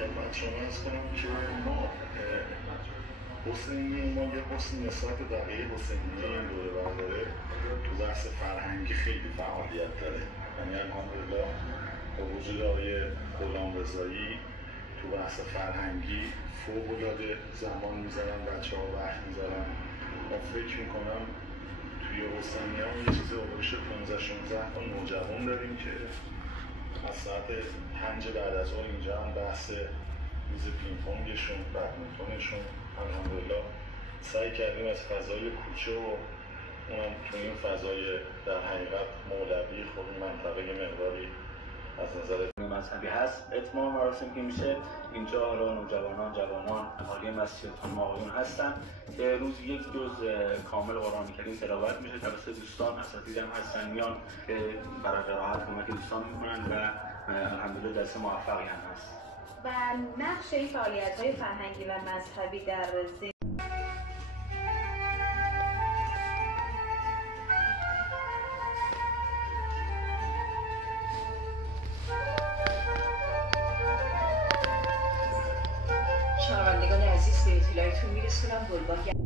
خدمت شما ارز کنم که ما حسینی ما یه حسین نسبت به بقیه حسینی این دوره برداره تو بحث فرهنگی خیلی فعالیت داره. یعنی الحمدلله با وجود آقای غلامرضایی تو بحث فرهنگی فوق‌العاده زمان میذارن، بچه ها وقت میذارن. ما فکر میکنم توی حسینی هم یه چیزی آورش 15-16 تا نوجوان داریم که از ساعت 5 بعد از ظهر اینجا هم بحث میز پینگ پونگشون، بدمینتونشون الحمدلله سعی کردیم از فضای کوچه و اونم تو این فضای در حقیقت مولوی خب این منطقه مقداری از نظر مذهبی هست. اتمام مراسم که میشه اینجا حالا نوجوانان، جوانان، اهالی مسجد خانم آقایون هستن که روز یک جز کامل قرآن کریم تلاوت میشه توسط دوستان، اساتید هم هستن میان که برای قرائت کمک دوستان میکنن و الحمدلله دست موفقی هم هست. و نقش این فعالیت‌های فرهنگی و مذهبی در شنوندگان عزیز به اطلاعتون میرسونم گلبانگ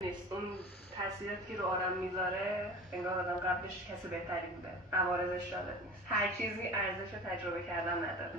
نیست. اون تاثیراتی که رو آدم میذاره انگار آدم قبلش کسی بهتری بوده، عوارضش جالب نیست. هر چیزی ارزش تجربه کردن نداره.